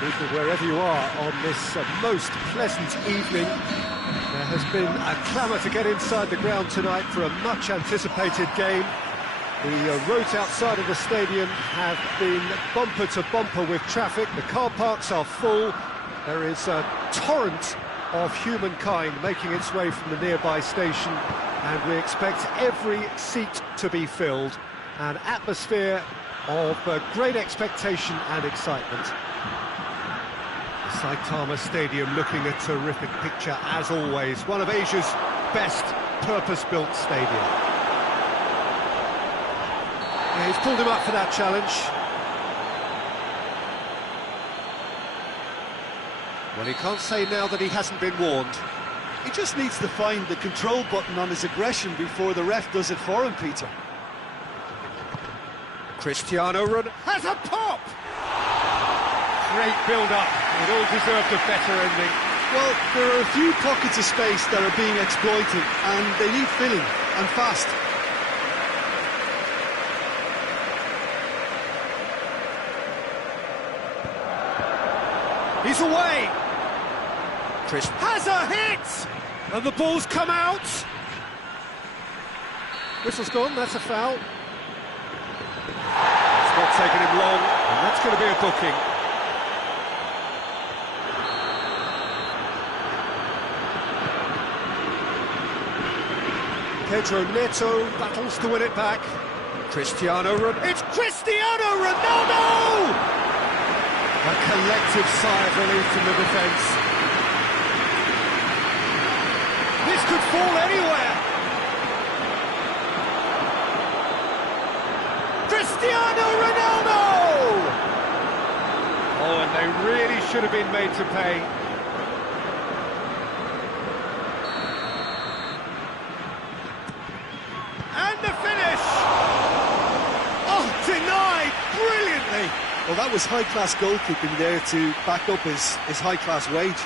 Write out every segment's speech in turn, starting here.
Good evening wherever you are on this most pleasant evening. There has been a clamour to get inside the ground tonight for a much-anticipated game. The roads outside of the stadium have been bumper to bumper with traffic. The car parks are full. There is a torrent of humankind making its way from the nearby station, and we expect every seat to be filled. An atmosphere of great expectation and excitement. Saitama Stadium looking a terrific picture as always. One of Asia's best purpose-built stadia. Yeah, he's pulled him up for that challenge. Well, he can't say now that he hasn't been warned. He just needs to find the control button on his aggression before the ref does it for him, Peter. Cristiano Ronaldo has a pop! Great build-up. It all deserved a better ending. Well, there are a few pockets of space that are being exploited, and they need filling, and fast. He's away! Chris has a hit! And the ball's come out! Whistle's gone, that's a foul. It's not taken him long, and that's going to be a booking. Pedro Neto battles to win it back. Cristiano Ronaldo. It's Cristiano Ronaldo! A collective sigh of relief from the defence. This could fall anywhere. Cristiano Ronaldo! Oh, and they really should have been made to pay. And the finish! Oh, denied brilliantly! Well, that was high-class goalkeeping there to back up his high-class wage.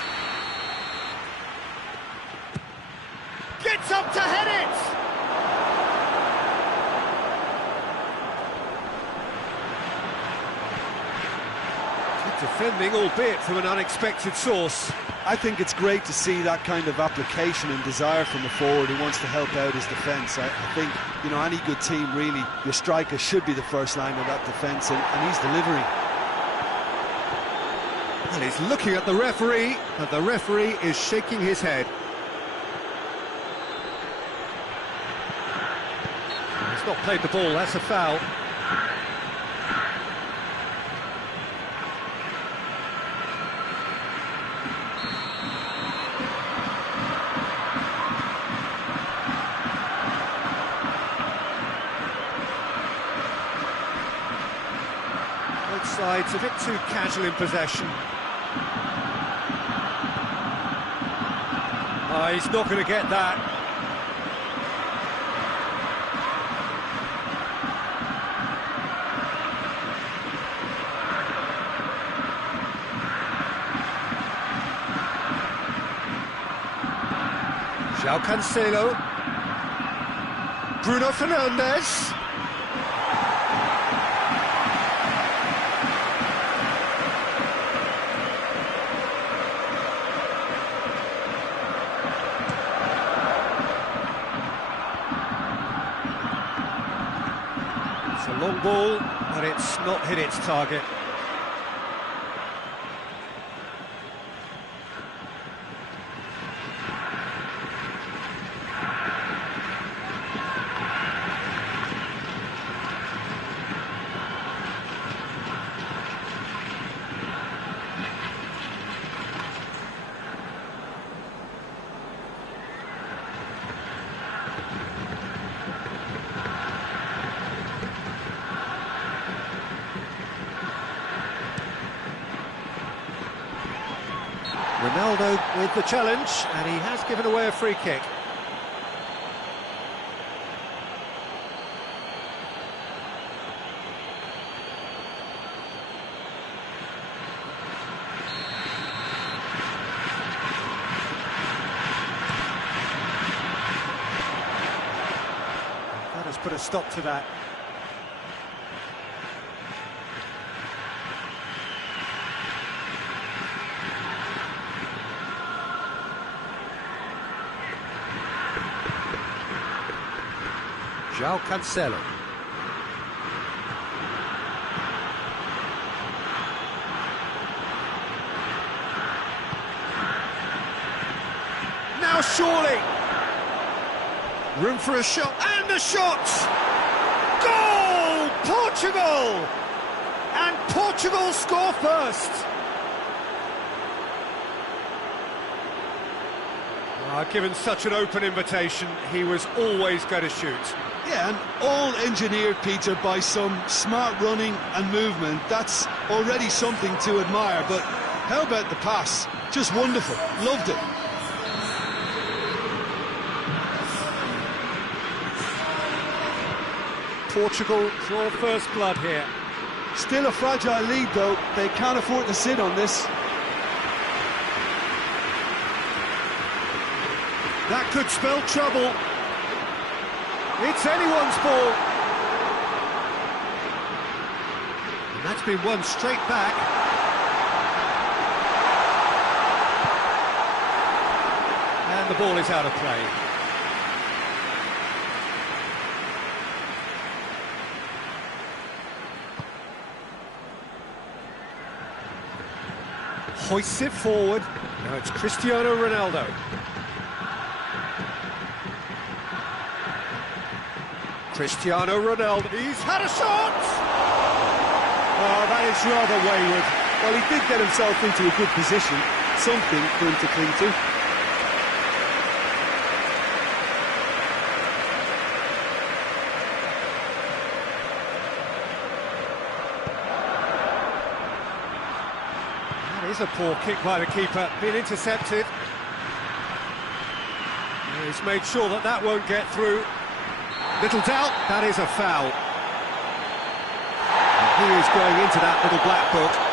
Gets up to head it! Good defending, albeit from an unexpected source. I think it's great to see that kind of application and desire from a forward who wants to help out his defence. I think, you know, any good team, really, your striker should be the first line of that defence, and he's delivering. And he's looking at the referee, and the referee is shaking his head. He's not played the ball, that's a foul. Both sides a bit too casual in possession. Oh, he's not going to get that. João Cancelo. Bruno Fernandes. It's a long ball, but it's not hit its target. Ronaldo with the challenge, and he has given away a free kick. That has put a stop to that. João Cancelo. Now surely. Room for a shot, and a shot! Goal! Portugal! And Portugal score first. Given such an open invitation, he was always going to shoot. Yeah, and all engineered, Peter, by some smart running and movement. That's already something to admire, but how about the pass? Just wonderful. Loved it. Portugal draw first blood here. Still a fragile lead, though. They can't afford to sit on this. That could spell trouble. It's anyone's ball. And that's been won straight back. And the ball is out of play. Hoists it forward. Now it's Cristiano Ronaldo. Cristiano Ronaldo. He's had a shot! Oh, that is rather wayward. Well, he did get himself into a good position. Something for him to cling to. That is a poor kick by the keeper, being intercepted. He's made sure that that won't get through. Little doubt, that is a foul. And he is going into that little black book.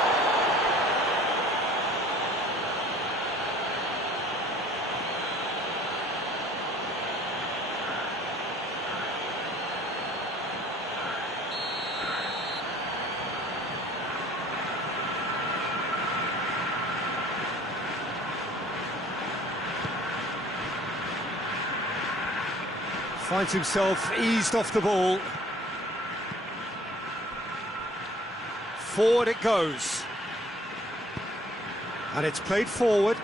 Finds himself eased off the ball. Forward it goes. And it's played forward.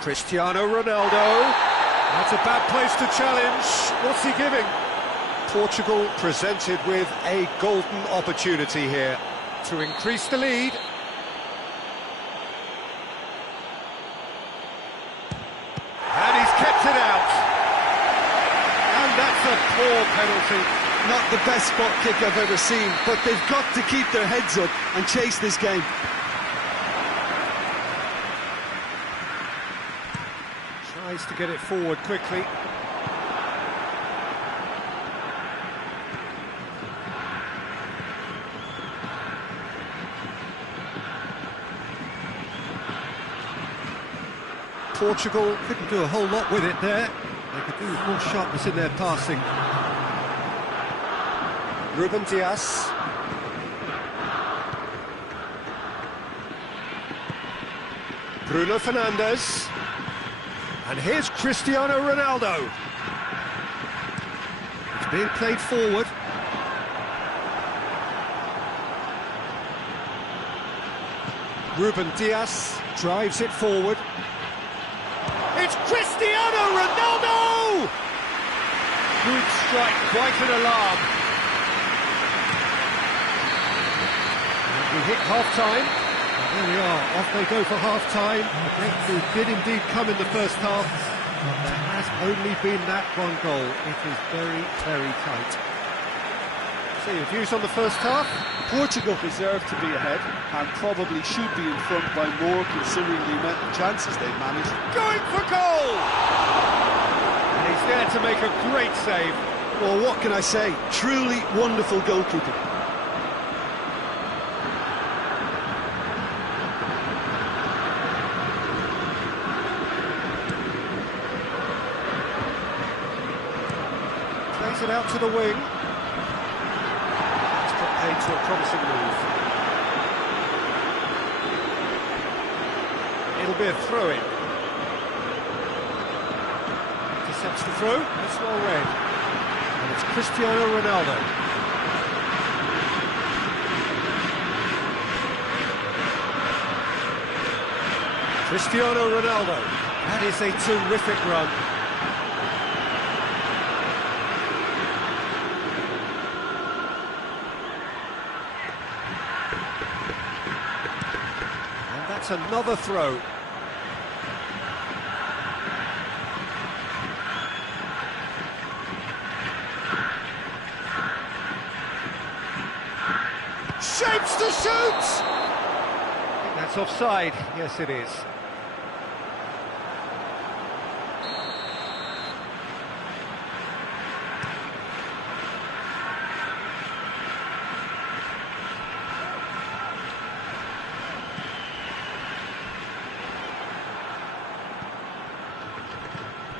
Cristiano Ronaldo. That's a bad place to challenge. What's he giving? Portugal presented with a golden opportunity here to increase the lead. Kept it out, and that's a poor penalty. Not the best spot kick I've ever seen, but they've got to keep their heads up and chase this game. Tries to get it forward quickly. Portugal couldn't do a whole lot with it there. They could do with more sharpness in their passing. Ruben Dias. Bruno Fernandes. And here's Cristiano Ronaldo. It's being played forward. Ruben Dias drives it forward. It's Cristiano Ronaldo! Good strike, quite an alarm. And we hit half-time. There we are, off they go for half-time. The breakthrough did indeed come in the first half, but there has only been that one goal. It is very, very tight. So your views on the first half? Portugal deserve to be ahead and probably should be in front by more considering the amount of chances they've managed. Going for goal! And he's there to make a great save. Well, what can I say? Truly wonderful goalkeeping. Plays it out to the wing. To a promising move. It'll be a throw-in. Intercepts the throw, that's well read. And it's Cristiano Ronaldo. Cristiano Ronaldo. That is a terrific run. And that's another throw. Shapes to shoot! I think that's offside. Yes, it is.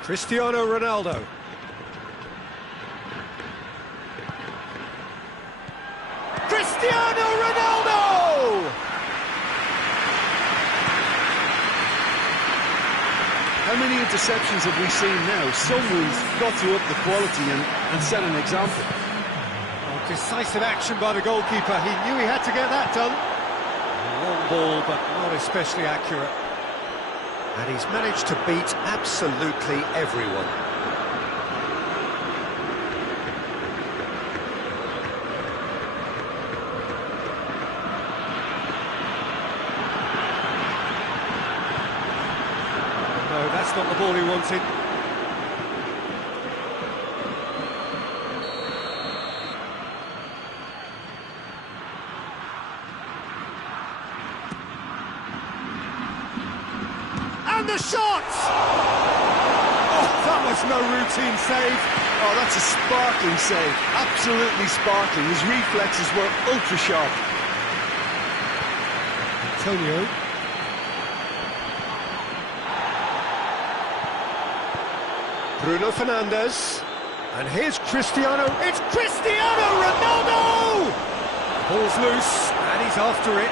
Cristiano Ronaldo. Cristiano Ronaldo! How many interceptions have we seen now? Someone's got to up the quality and set an example. Oh, decisive action by the goalkeeper. He knew he had to get that done. A long ball, but not especially accurate. And he's managed to beat absolutely everyone. No, that's not the ball he wanted. And the shot! Oh, that was no routine save. Oh, that's a sparkling save. Absolutely sparkling. His reflexes were ultra sharp. Antonio. Bruno Fernandes. And here's Cristiano. It's Cristiano Ronaldo! Ball's loose, and he's after it.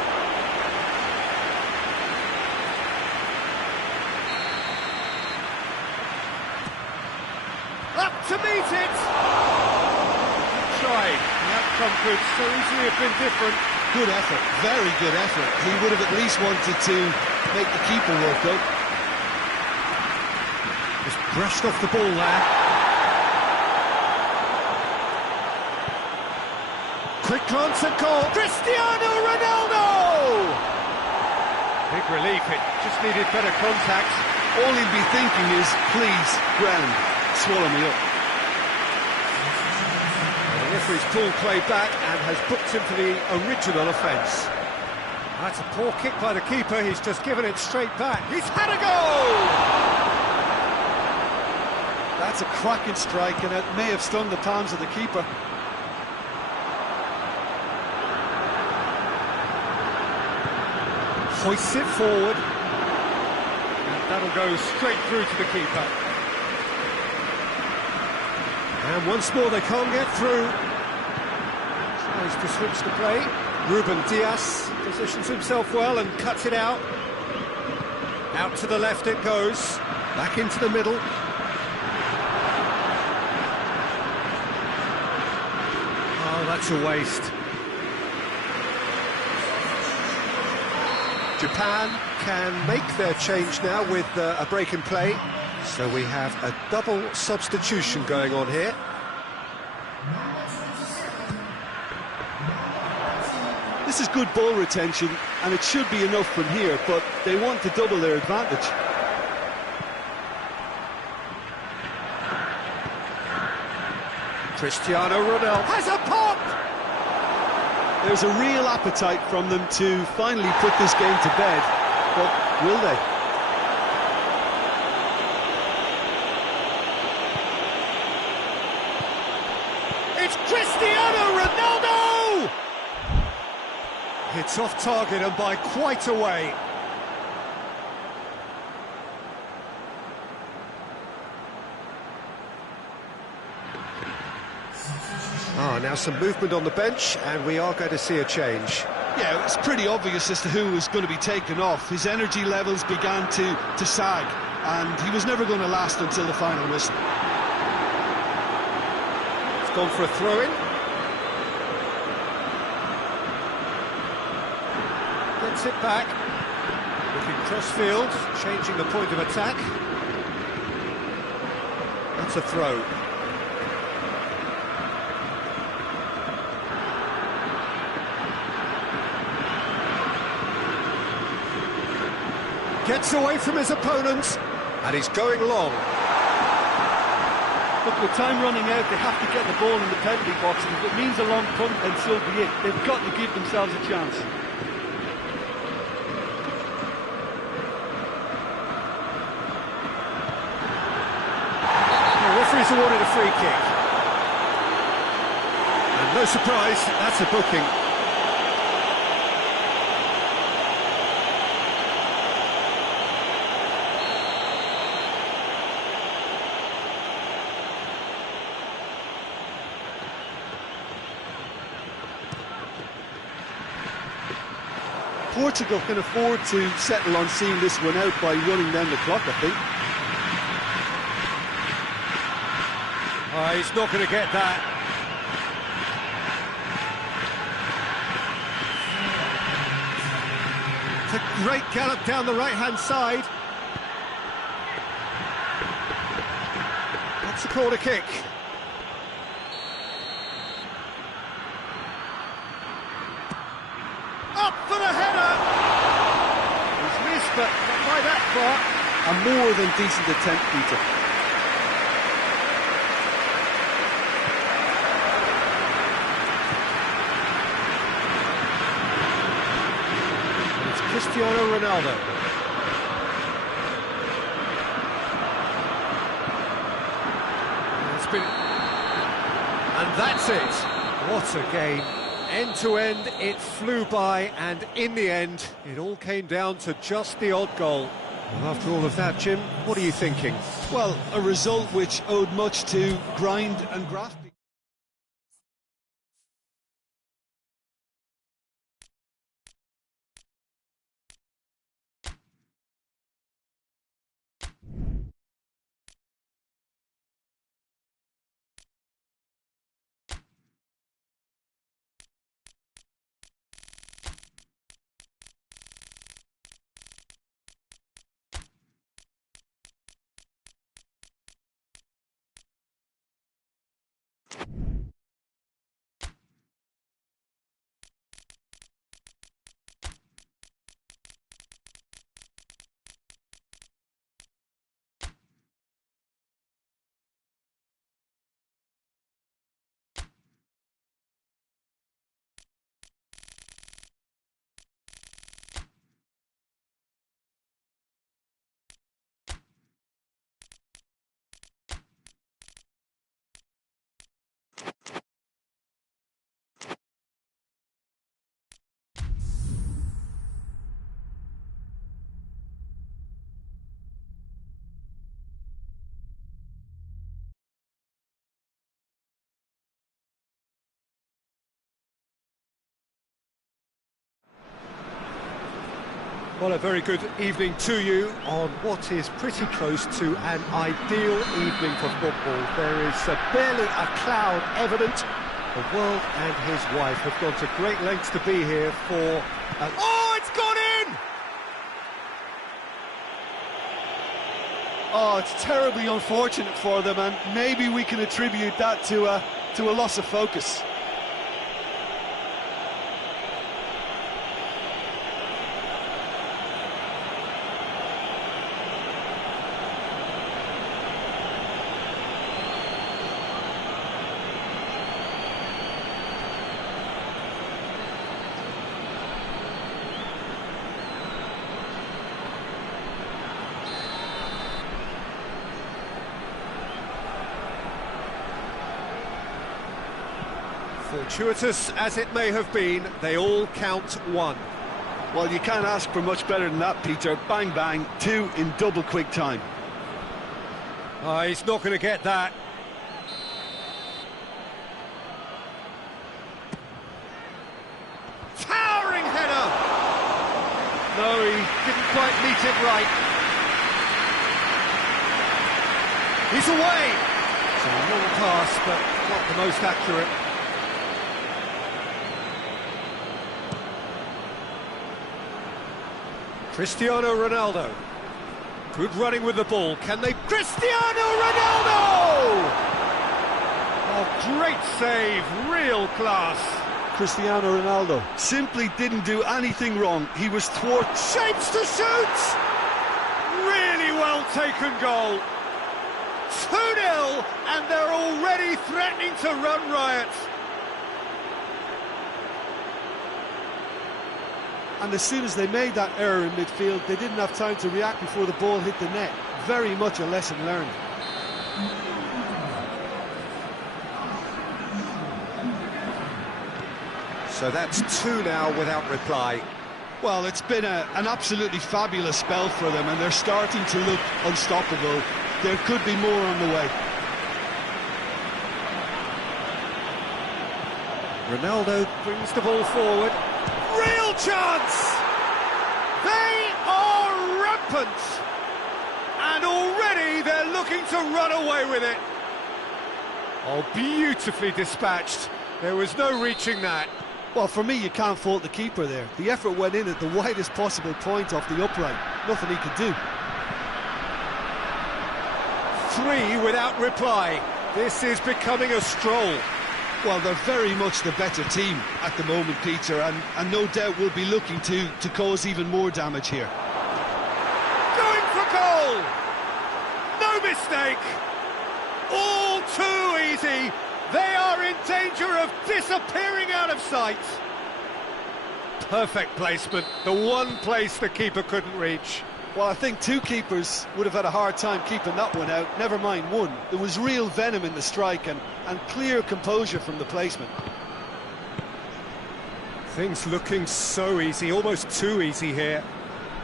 Up to meet it! Tried. The outcome could so easily have been different. Good effort, very good effort. He would have at least wanted to make the keeper work out. Just brushed off the ball there. Quick glance at goal. Cristiano Ronaldo! Big relief, it just needed better contact. All he'd be thinking is, please, ground, swallow me up. The referee's pulled play back and has booked him for the original offence. That's a poor kick by the keeper, he's just given it straight back. He's had a go! That's a cracking strike, and it may have stung the palms of the keeper. Hoists it forward. And that'll go straight through to the keeper. And once more they can't get through. Tries to switch the play. Ruben Dias positions himself well and cuts it out. Out to the left it goes. Back into the middle. Oh, that's a waste. Japan can make their change now with a break in play. So we have a double substitution going on here. This is good ball retention, and it should be enough from here, but they want to double their advantage. Cristiano Ronaldo has a pop! There's a real appetite from them to finally put this game to bed, but will they? It's Cristiano Ronaldo! It's off target and by quite a way. Now some movement on the bench, and we are going to see a change. Yeah, it's pretty obvious as to who was going to be taken off. His energy levels began to sag, and he was never going to last until the final whistle. It's gone for a throw-in. Gets it back. Looking cross-field, changing the point of attack. That's a throw. Gets away from his opponents, and he's going long. Look, with time running out, they have to get the ball in the penalty box, and if it means a long punt, then so be it. They've got to give themselves a chance. The referee's awarded a free kick. And no surprise, that's a booking. Portugal can afford to settle on seeing this one out by running down the clock, I think. He's not going to get that. It's a great gallop down the right-hand side. That's a corner kick. Up for the header! He's missed, but not by that far. A more than decent attempt, Peter. It's Cristiano Ronaldo. And that's it. What a game. End to end, it flew by, and in the end, it all came down to just the odd goal. Well, after all of that, Jim, what are you thinking? Well, a result which owed much to grind and graft. Well, a very good evening to you on what is pretty close to an ideal evening for football. There is barely a cloud evident. The world and his wife have gone to great lengths to be here for... Oh, it's gone in! Oh, it's terribly unfortunate for them, and maybe we can attribute that to a loss of focus. Fortuitous as it may have been, they all count one. Well, you can't ask for much better than that, Peter. Bang, bang, two in double quick time. He's not going to get that. Towering header! No, he didn't quite meet it right. He's away! It's a long pass, but not the most accurate. Cristiano Ronaldo. Good running with the ball. Can they... Cristiano Ronaldo! Oh, great save, real class. Cristiano Ronaldo simply didn't do anything wrong. He was thwarted. Shapes to shoot! Really well taken goal. 2-0, and they're already threatening to run riot. And as soon as they made that error in midfield, they didn't have time to react before the ball hit the net. Very much a lesson learned. So that's 2 now without reply. Well, it's been an absolutely fabulous spell for them, and they're starting to look unstoppable. There could be more on the way. Ronaldo brings the ball forward. Real chance! They are rampant! And already they're looking to run away with it. Oh, beautifully dispatched. There was no reaching that. Well, for me, you can't fault the keeper there. The effort went in at the widest possible point off the upright. Nothing he could do. 3 without reply. This is becoming a stroll. Well, they're very much the better team at the moment, Peter, and no doubt will be looking to cause even more damage here. Going for goal! No mistake! All too easy! They are in danger of disappearing out of sight. Perfect placement, the one place the keeper couldn't reach. Well, I think 2 keepers would have had a hard time keeping that one out, never mind 1. There was real venom in the strike and clear composure from the placement. Things looking so easy, almost too easy here.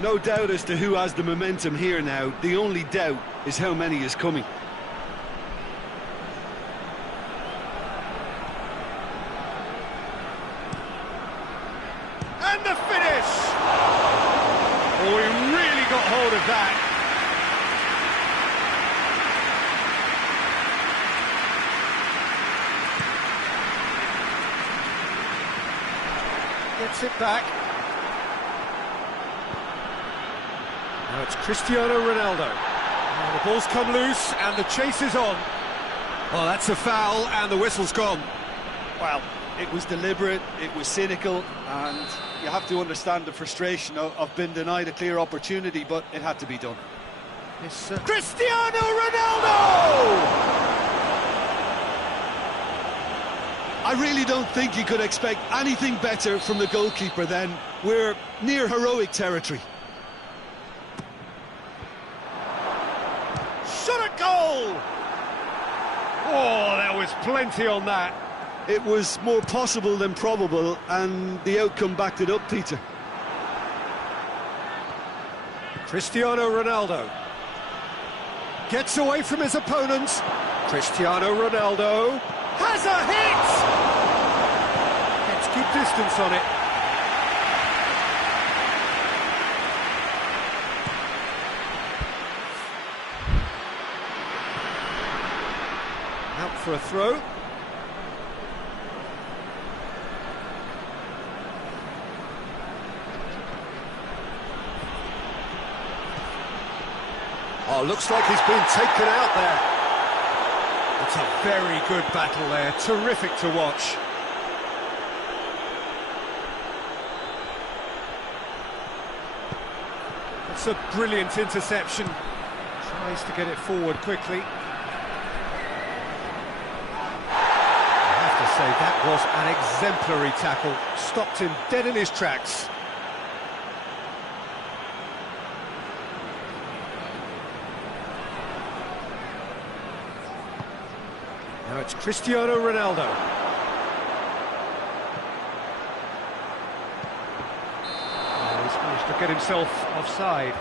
No doubt as to who has the momentum here now. The only doubt is how many is coming. And the finish! Oh, he really got hold of that. Gets it back. Now it's Cristiano Ronaldo. Now the ball's come loose and the chase is on. Well, that's a foul and the whistle's gone. Well, it was deliberate, it was cynical, and you have to understand the frustration of being denied a clear opportunity, but it had to be done. It's Cristiano Ronaldo! I really don't think you could expect anything better from the goalkeeper then. We're near heroic territory. Shot at goal! Oh, there was plenty on that. It was more possible than probable, and the outcome backed it up, Peter. Cristiano Ronaldo gets away from his opponents. Cristiano Ronaldo has a hit! Gets good distance on it. Out for a throw. Oh, looks like he's been taken out there. It's a very good battle there, terrific to watch. It's a brilliant interception. Tries to get it forward quickly. I have to say, that was an exemplary tackle. Stopped him dead in his tracks. Now it's Cristiano Ronaldo. Oh, he's managed to get himself offside.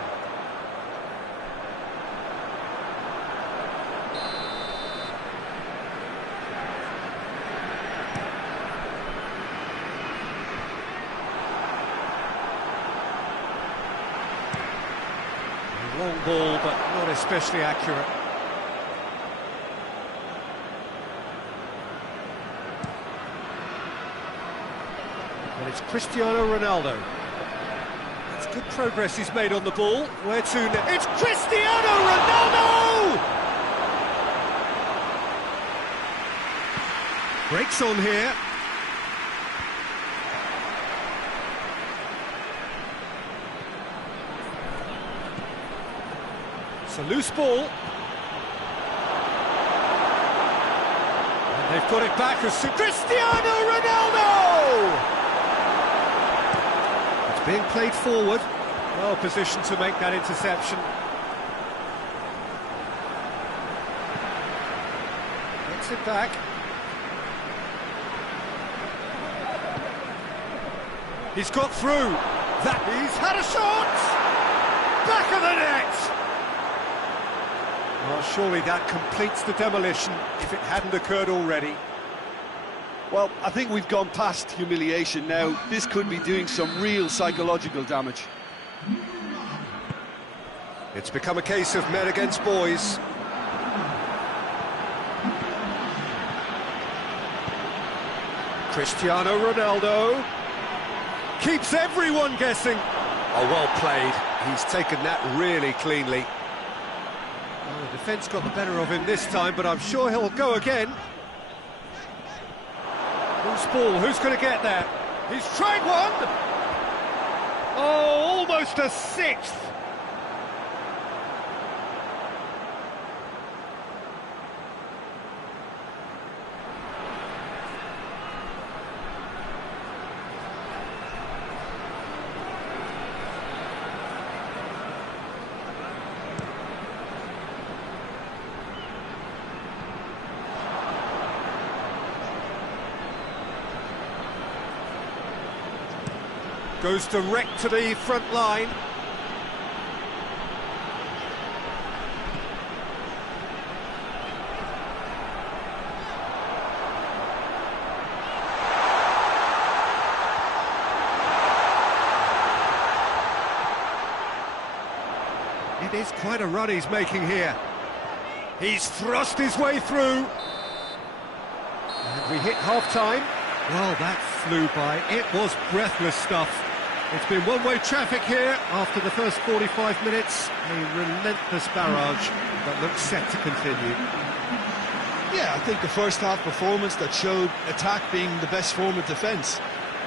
A long ball, but not especially accurate. And it's Cristiano Ronaldo. It's good progress he's made on the ball. Where to now? It's Cristiano Ronaldo! Breaks on here. It's a loose ball. And they've got it back as Cristiano Ronaldo! It's being played forward. Well positioned to make that interception. Gets it back. He's got through. He's had a shot! Back of the net! Well, surely that completes the demolition if it hadn't occurred already. Well, I think we've gone past humiliation now. This could be doing some real psychological damage. It's become a case of men against boys. Cristiano Ronaldo keeps everyone guessing. Oh, well played. He's taken that really cleanly. Well, the defence got the better of him this time, but I'm sure he'll go again. Who's ball? Who's going to get there? He's tried one! Oh, almost a sixth! Goes direct to the front line. It is quite a run he's making here. He's thrust his way through. And we hit half-time. Well, that flew by. It was breathless stuff. It's been one-way traffic here after the first 45 minutes. A relentless barrage that looks set to continue. Yeah, I think the first half performance that showed attack being the best form of defence.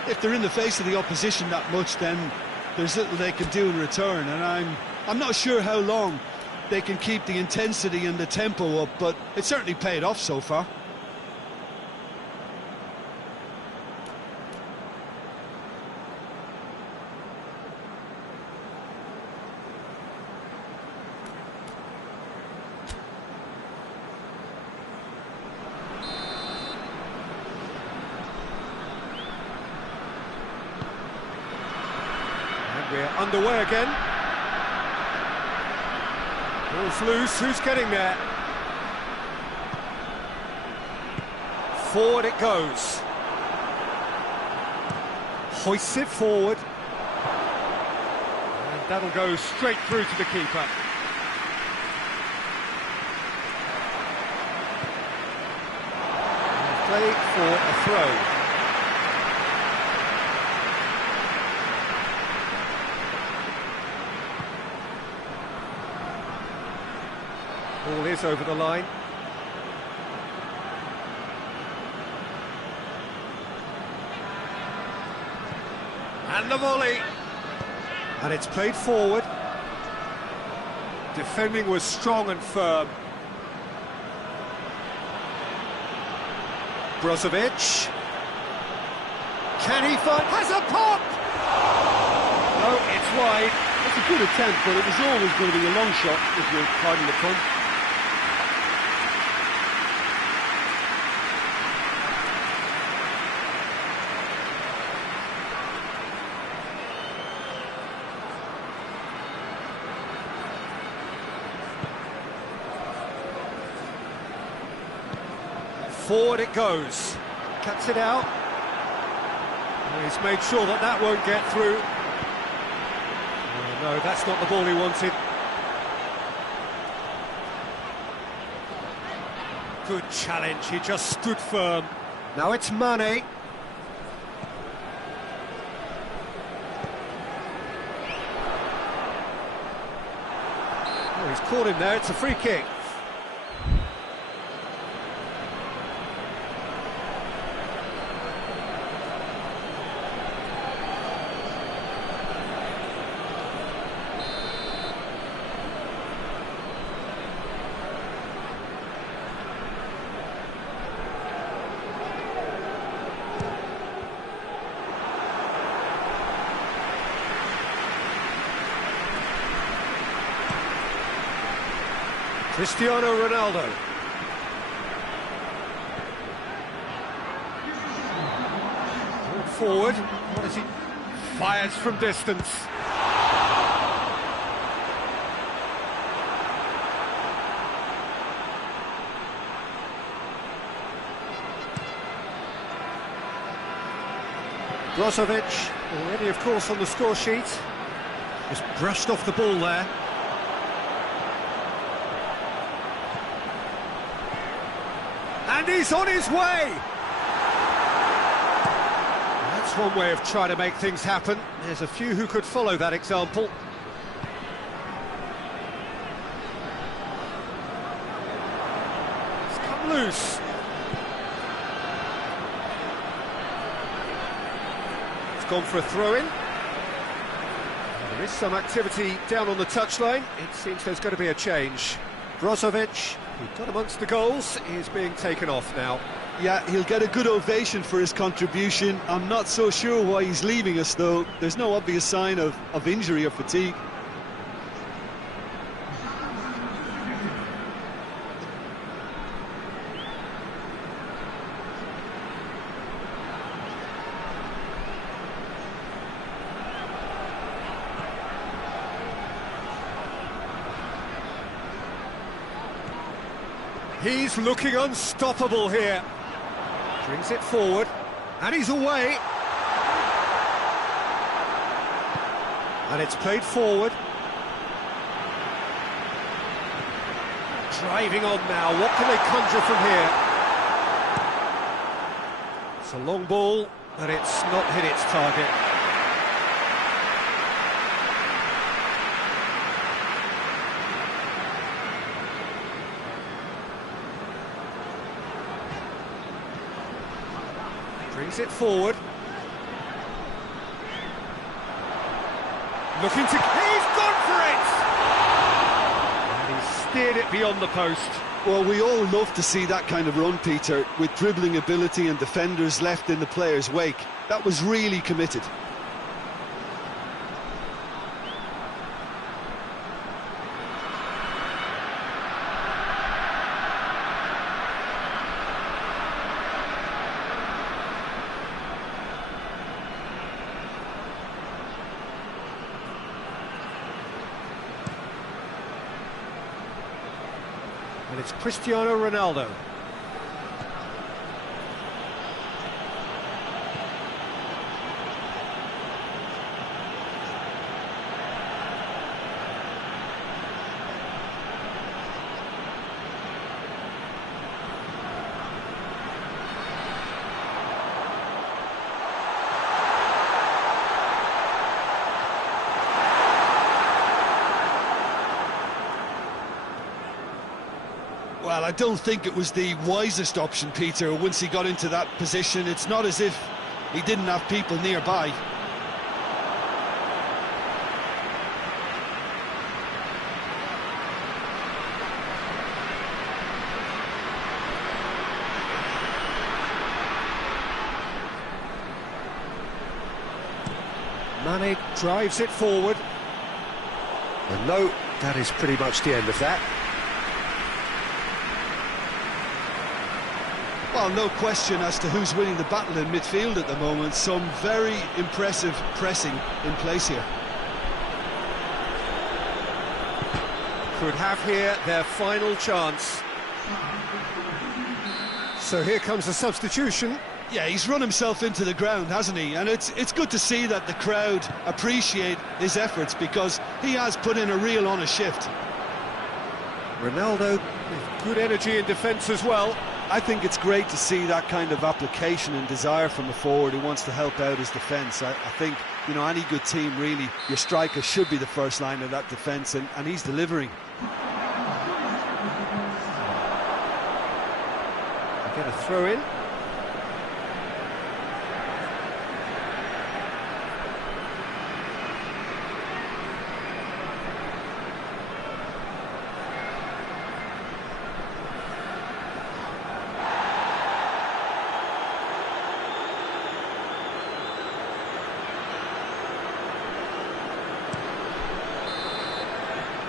If they're in the face of the opposition that much, then there's little they can do in return, and I'm not sure how long they can keep the intensity and the tempo up, but it certainly paid off so far. We're underway again. Ball's loose, who's getting there? Forward it goes. Hoists it forward. And that'll go straight through to the keeper. And play for a throw. Ball is over the line. And the volley. And it's played forward. Defending was strong and firm. Brozovic. Can he find... Has a pop! No, it's wide. It's a good attempt, but it was always going to be a long shot if you're pardon the pun. Forward it goes. Cuts it out. And he's made sure that that won't get through. Oh, no, that's not the ball he wanted. Good challenge, he just stood firm. Now it's Mane. he's caught him there, it's a free kick. Cristiano Ronaldo. Forward. What is he? Fires from distance. Brozovic, already of course on the score sheet. Just brushed off the ball there. And he's on his way! That's one way of trying to make things happen. There's a few who could follow that example. It's come loose. It's gone for a throw-in. There is some activity down on the touchline. It seems there's going to be a change. Brozovic, who got amongst the goals, is being taken off now. Yeah, he'll get a good ovation for his contribution. I'm not so sure why he's leaving us, though. There's no obvious sign of injury or fatigue. He's looking unstoppable here. Brings it forward, and he's away. And it's played forward. Driving on now, what can they conjure from here? It's a long ball, but it's not hit its target. Brings it forward. Looking to... He's gone for it! And he's steered it beyond the post. Well, we all love to see that kind of run, Peter, with dribbling ability and defenders left in the player's wake. That was really committed. And it's Cristiano Ronaldo. Well, I don't think it was the wisest option, Peter, once he got into that position. It's not as if he didn't have people nearby. Mane drives it forward. And no, that is pretty much the end of that. Well, no question as to who's winning the battle in midfield at the moment. Some very impressive pressing in place here. Could have here their final chance. So here comes a substitution. Yeah, he's run himself into the ground, hasn't he? And it's good to see that the crowd appreciate his efforts, because he has put in a real honest shift. Ronaldo with good energy in defence as well. I think it's great to see that kind of application and desire from a forward who wants to help out his defence. I think, you know, any good team, really, your striker should be the first line of that defence, and he's delivering. Get a throw in.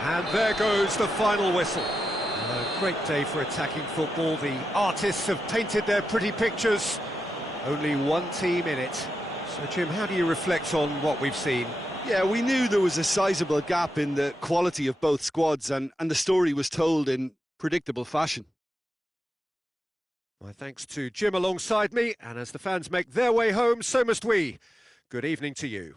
And there goes the final whistle. A great day for attacking football. The artists have painted their pretty pictures. Only one team in it. So, Jim, how do you reflect on what we've seen? Yeah, we knew there was a sizable gap in the quality of both squads, and the story was told in predictable fashion. My thanks to Jim alongside me, and as the fans make their way home, so must we. Good evening to you.